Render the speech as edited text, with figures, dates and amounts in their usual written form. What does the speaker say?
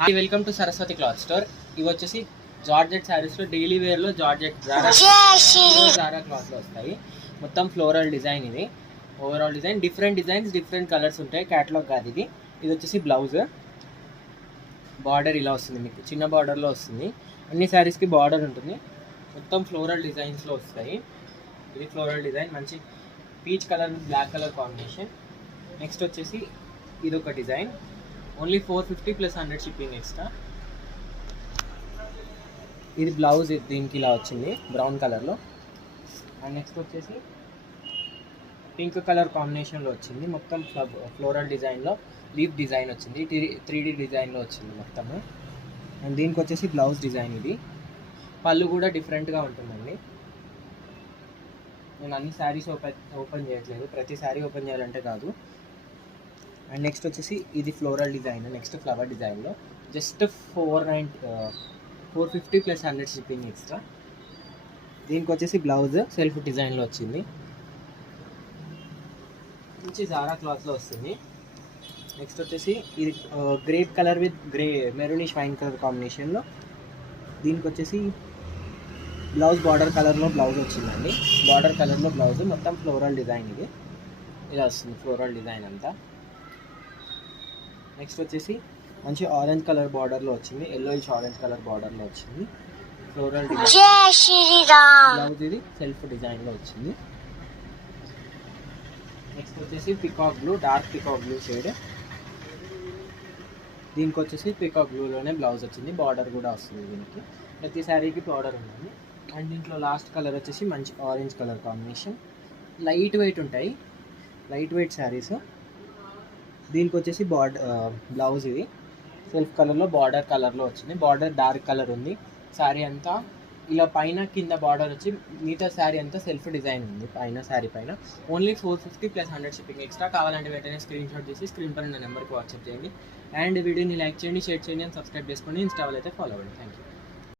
Hi, welcome to Saraswati cloth store. ఇవి వచ్చేసి georgette శారీస్లో డైలీ వేర్లో జార్జెట్ జారా క్లాత్లో వస్తాయి. మొత్తం ఫ్లోరల్ డిజైన్. ఇది overall design, different designs, different colours ఉంటాయి. క్యాటలాగ్ కాదు ఇది. ఇది వచ్చేసి బ్లౌజ్. బార్డర్ ఇలా వస్తుంది, మీకు చిన్న బార్డర్లో వస్తుంది. అన్ని శారీస్కి బార్డర్ ఉంటుంది. మొత్తం ఫ్లోరల్ డిజైన్స్లో వస్తాయి. ఇది ఫ్లోరల్ డిజైన్, మంచి peach colour black colour combination. Next వచ్చేసి ఇది ఒక design. Only 450 plus 100 shipping extra. ఇది బ్లౌజ్ దీనికి ఇలా వచ్చింది బ్రౌన్ కలర్లో. అండ్ నెక్స్ట్ వచ్చేసి పింక్ కలర్ కాంబినేషన్లో వచ్చింది. మొత్తం ఫ్లోరల్ డిజైన్లో లీఫ్ డిజైన్ వచ్చింది. 3D డిజైన్లో వచ్చింది మొత్తము. అండ్ దీనికి వచ్చేసి బ్లౌజ్ డిజైన్. ఇది పళ్ళు కూడా డిఫరెంట్గా ఉంటుందండి. నేను అన్ని శారీస్ ఓపెన్ చేయట్లేదు, ప్రతి శారీ ఓపెన్ చేయాలంటే కాదు. అండ్ నెక్స్ట్ వచ్చేసి ఇది ఫ్లోరల్ డిజైన్. నెక్స్ట్ ఫ్లవర్ డిజైన్లో జస్ట్ 450 ప్లస్ 100 షిప్పింగ్ ఎక్స్ట్రా. దీనికి వచ్చేసి బ్లౌజ్ సెల్ఫ్ డిజైన్లో వచ్చింది. మంచి జారా క్లాత్లో వస్తుంది. నెక్స్ట్ వచ్చేసి ఇది grape colour with maroonish wine colour కాంబినేషన్లో. దీనికి వచ్చేసి బ్లౌజ్ బార్డర్ కలర్లో బ్లౌజ్ వచ్చిందండి. బార్డర్ కలర్లో బ్లౌజ్, మొత్తం ఫ్లోరల్ డిజైన్. ఇది ఇలా వస్తుంది ఫ్లోరల్ డిజైన్ అంతా. నెక్స్ట్ వచ్చేసి మంచి ఆరెంజ్ కలర్ బార్డర్లో వచ్చింది. ఎల్లోయిష్ ఆరెంజ్ కలర్ బార్డర్లో వచ్చింది. Floral design blouse. ఇది సెల్ఫ్ డిజైన్లో వచ్చింది. నెక్స్ట్ వచ్చేసి peacock blue, dark peacock blue shade. దీనికి వచ్చేసి పికాక్ బ్లూలోనే బ్లౌజ్ వచ్చింది. బార్డర్ కూడా వస్తుంది దీనికి. ప్రతి శారీకి బార్డర్ ఉంటుంది. అండ్ దీంట్లో లాస్ట్ కలర్ వచ్చేసి మంచి orange colour combination. Light weight ఉంటాయి, లైట్ వెయిట్ శారీస్. దీనికి వచ్చేసి బ్లౌజ్ ఇది సెల్ఫ్ కలర్లో బార్డర్ కలర్లో వచ్చింది. బార్డర్ డార్క్ కలర్ ఉంది. శారీ అంతా ఇలా పైన కింద బార్డర్ వచ్చి మిగతా శారీ అంతా సెల్ఫ్ డిజైన్ ఉంది పైన. శారీ పైన ఓన్లీ 450 ప్లస్ 100 షిప్పింగ్ ఎక్స్ట్రా. కావాలంటే వెంటనే స్క్రీన్ షాట్ చేసి స్క్రీన్ పైన నెంబర్కి వాట్సాప్ చేయండి. అండ్ వీడియోని లైక్ చేయండి, షేర్ చేయండి, అండ్ సబ్స్క్రైబ్ చేసుకోండి. ఇన్స్టాలో అయితే ఫాలో అవ్వండి. Thank you.